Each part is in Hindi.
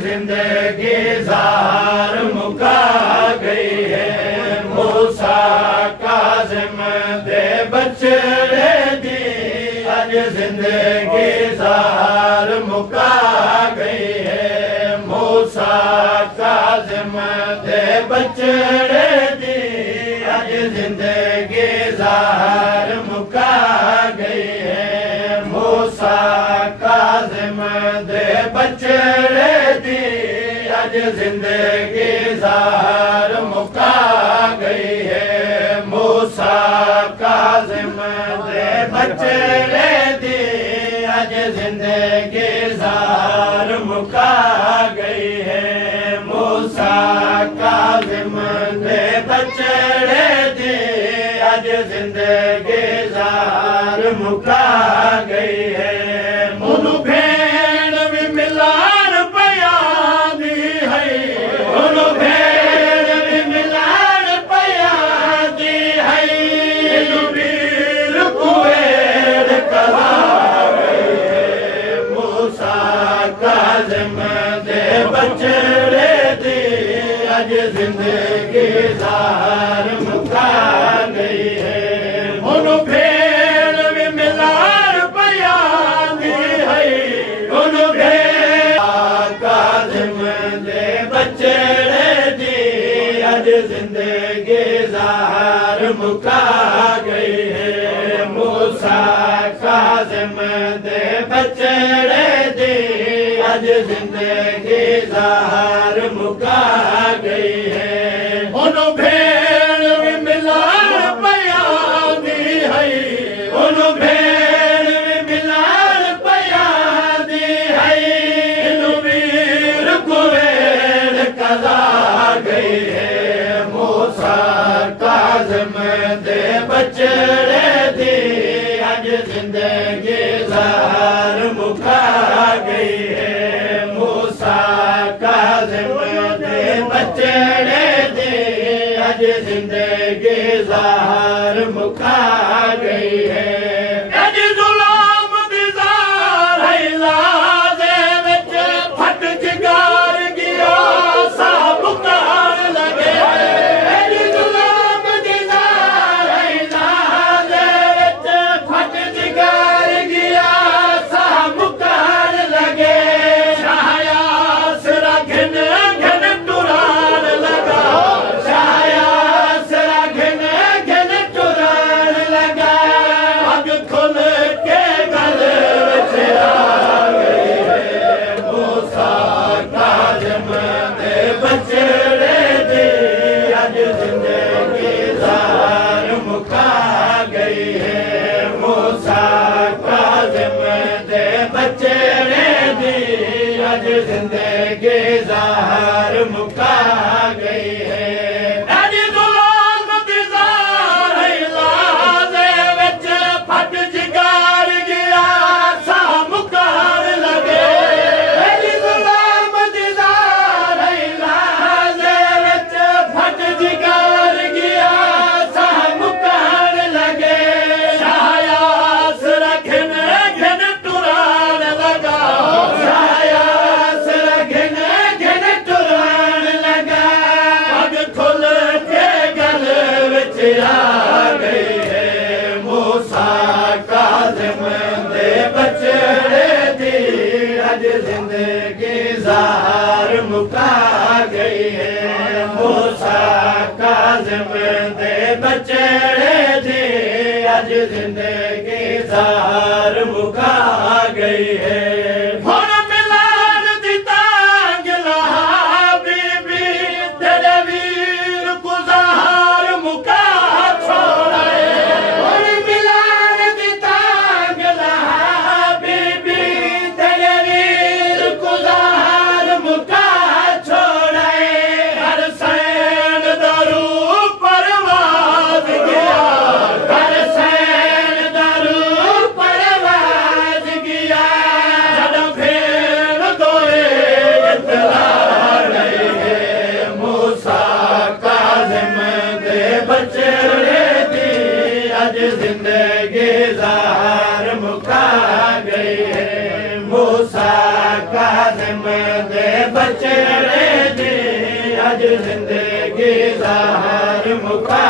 जिंदगी ज़ार मुका गई है। मूसा काज़िम दे बछड़े दी अज जिंदगी ज़ार मुका गई है। मूसा काज़िम दे बछड़े दी अज जिंदगी ज़ार मुका गई है। मूसा काज़िम दे बछड़े दी अज जिंदगी ज़ार मुका गई है। मूसा काज़िम दे बछड़े दी अज जिंदगी ज़ार मुका गई है। मूसा काज़िम दे बछड़े दी अज जिंदगी ज़ार मुका गई है। मुनु भेण भी मिलान पयादी है। मुनु भेण भी मिलान पयादी है। वीर कुएर कहा गई है। मूसा काज़िम दे बछड़े दी अज जिंदगी ज़ार मुका गई है। मुनु भेण भी मिलान पयादी है। मुनु भेण काज़िम दे बछड़े दी अज जिंदगी ज़ार मुका गई है। मूसा काज़िम दे बछड़े दी अज जिंदगी ज़ार मुका गई है। मुनु भेण भी मिलान पयादी है। मुनु भेण भी मिलान पयादी है। वीर कुएर कज़ा गई है। मूसा काज़िम दे बछड़े दी अज जिंदगी ज़ार मुका गई है। मूसा काज़िम दे बछड़े दी अज जिंदगी ज़ार मुका गई है। अज ज़ुल्म दी ज़ार है लाज़े विच फट जिगार गिया सा पुकार लगे। अज ज़ुल्म दी ज़ार है लाज़े विच फट जिगार गिया सा पुकार लगे। शायास रखन घन टुरान लगा। शायास रखन घन टुरान लगा। पग खुल के गल विच आ गई है। मूसा काज़िम दे बछड़े दी अज जिंदगी ज़ार मुका गई है। मूसा काज़िम दे बछड़े दी अज जिंदगी ज़ार मुका गई है। अज ज़ुल्म दी ज़ार है लाज़े विच फट जिगार गिया सा मुकार लगे। अज ज़ुल्म दी ज़ार है लाज़े विच फट जिगार गिया सा मुकार लगे। शायास रखन घन टुरान लगा। शायास रखन घन टुरान लगा। पग खुल के गल विच आ गई है। मूसा काज़िम दे बछड़े दी अज जिंदगी ज़ार मुका गई है। मूसा काज़िम दे बछड़े दी अज जिंदगी ज़ार मुका गई है। हुण मिलान दी तांग लहा बीबी तेरे वीर को ज़ार मुका छोड़े। हुण मिलान दी तांग लहा बीबी तेरे वीर को ज़ार मुका छोड़े। हर सैन दारू परवाज़ गया। हर सैन दारू परवाज़ गया। मूसा काज़िम दे बचड़े दी अज जिंदगी ज़ाहिर मुका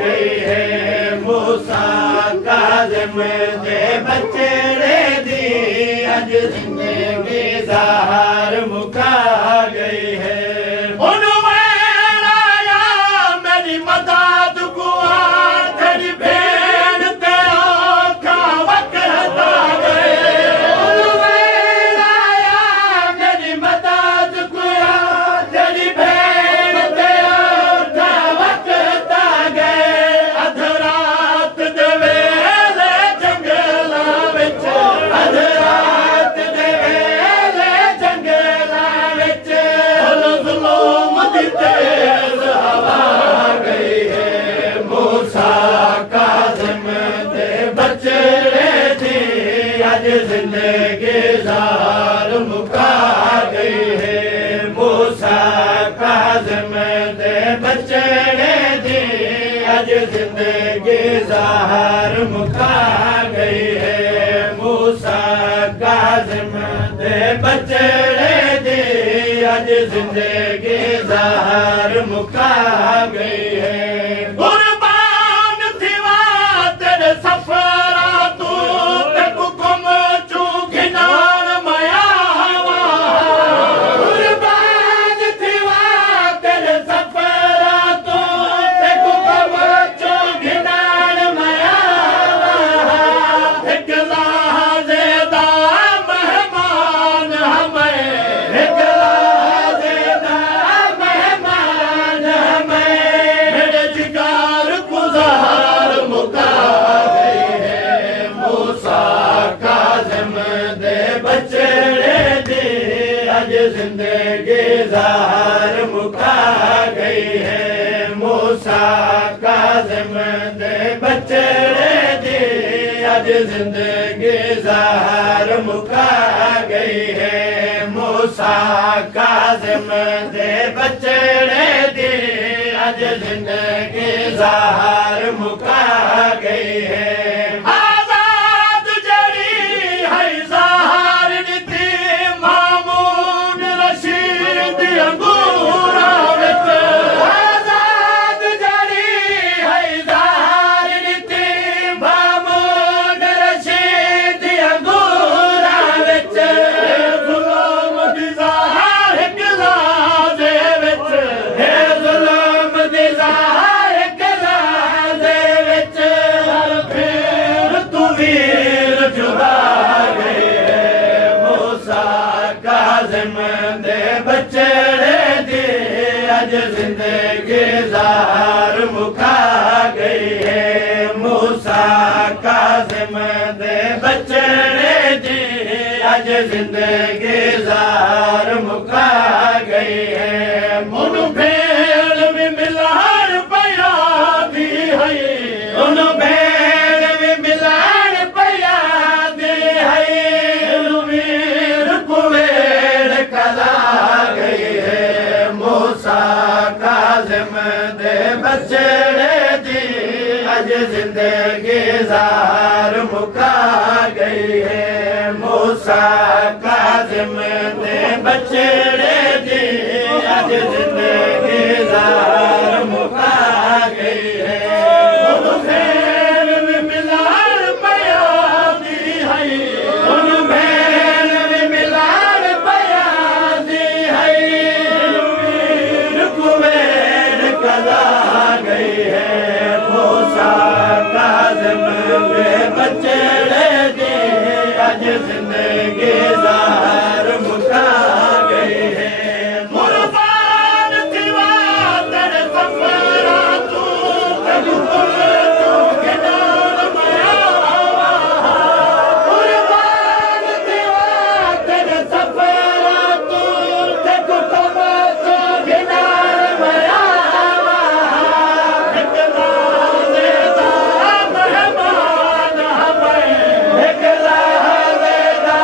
गई है मूसा काज़िम दे बचड़े दी अज जिंदगी ज़ाहिर मुका गई है मेरी मदद को तेरी भेड़ ते औखा वक्त आ गए मेरी मदद को तेरी भेड़ ते औखा वक्त आ गए अध रात दे वेले जंगलां विच अध रात दे वेले जंगलां विच ज़ुल्म दी तेज़ हवा गई है मूसा काज़िम दे बचड़े दी अज जिंदगी ज़ाहिर मुका गई है मूसा काज़िम दे बचड़े दी अज जिंदगी ज़ाहिर मुका गई है मूसा काज़िम दे बचड़े दी अज जिंदगी ज़ाहिर मुका गई है कुर्बान थीवा तेरे सफरा तू ते हुक्म चू घिनान मया कुर्बान थीवा तेरे सफरा तू ते हुक्म चू घिनान मया एक लहज़े दा मेहमान हमें एक लहज़े दा मेहमान हमें मेरे जिगर को ज़ाहिर मुका गई है मूसा काज़िम दे बचड़े दी अज जिंदगी ज़ाहिर मुका गई है मूसा काज़िम दे बचड़े दी अज जिंदगी ज़ाहिर मुका गई है मूसा काज़िम दे बचड़े दी अज जिंदगी ज़ाहिर मुका गई है आज़ाद जड़ी है ज़ाहिर नीति मामून रशीद अंगूरा विच आज़ाद जड़ी है ज़ाहिर नीति मामून रशीद अंगूरा विच ज़ुल्म दी ज़ाहिर एक लहज़े विच ज़ुल्म दी ज़ाहिर एक लहज़े विच फिर तू वीर जुदा गई है मूसा काज़िम दे बचड़े दी अज जिंदगी ज़ाहिर मुका गई है मूसा काज़िम दे बचड़े दी अज जिंदगी ज़ाहिर मुका गई है मुन भेड़ भी मिलान पया दी है उन भेड़ भी मिलान पया दी है वीर कुवेर कला गई है मूसा काज़िम दे बचड़े दी अज जिंदगी ज़ाहिर मुका गई है मूसा काज़िम दे बचड़े दी अज जिंदगी ज़ाहिर मुका गई है उन भेड़ भी मिलान पया दी है उन भेड़ भी मिलान पया दी है वीर कुवेर कला गई है मूसा काज़िम दे बचड़े दी अज जिंदगी ज़ाहिर मुका गई है कुर्बान थीवा तेरे सफरा तू ते हुक्म चू घिनान मया कुर्बान थीवा तेरे सफरा तू ते हुक्म चू घिनान मया एक लहज़े दा मेहमान हमें एक लहज़े दा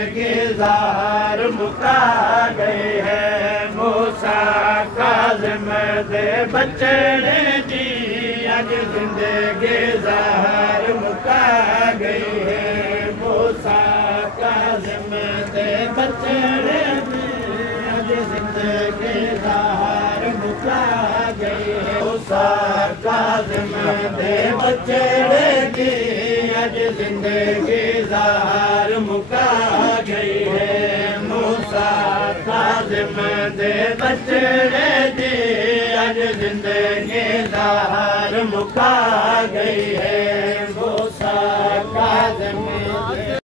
जिंदगी ज़ार मुका गई है। मूसा काज़िम दे बचड़े दी अज जिंदगी ज़ार मुका गई है। मूसा काज़िम दे बचड़े दी अज जिंदगी ज़ार मुका गई है। मूसा काज़िम दे बचड़े दी अज जिंदगी ज़ार मुका गई है। मूसा काज़िम दे बचड़े दी अज जिंदगी ज़ार मुका गई है।